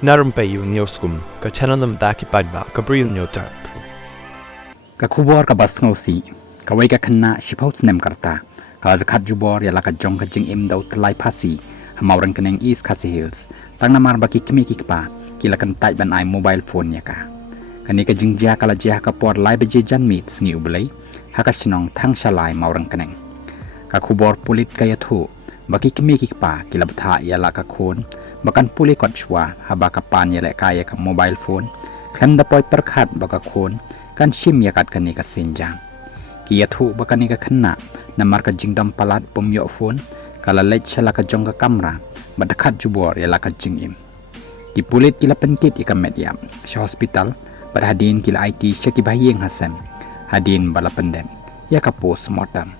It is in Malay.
Na Rympei U Hynñiewtrep ka channel nabynta ki paidbah ka Bri U Hynñiewtrep. Ka khubor ka bas ngosi Kawei ka Khynnah shipau Snem karta ka rekat jubor ya la ka jong ka jing im dau tlai Phasi hamauran keneng East Khasi Hills tang namar baki kemi kikpa kila kan tai ban ai mobile phone ya ka kani ka jingja kala jia ka por lai beje janmit sngi Balei haka Shnong Thangshalai mauran keneng ka khubor pulit ka yathu baki kemi kikpa kila batha ya la ka khon bakan puli kot chwa haba ka pan ya le ka ya ka mobile phone khan da poi perkhat baka khon kan shim yakat kani ka sinjang ki yathu bakani ka Khynnah namar ka jingdam palat pomyo phone kala lech chala ka jong ka kamera badakhat jubor ya la ka jingim ki pulit kila penkit ya ka media sha hospital badhadin kila IT shaki bayeng hasem hadin bala penden ya ka post mortem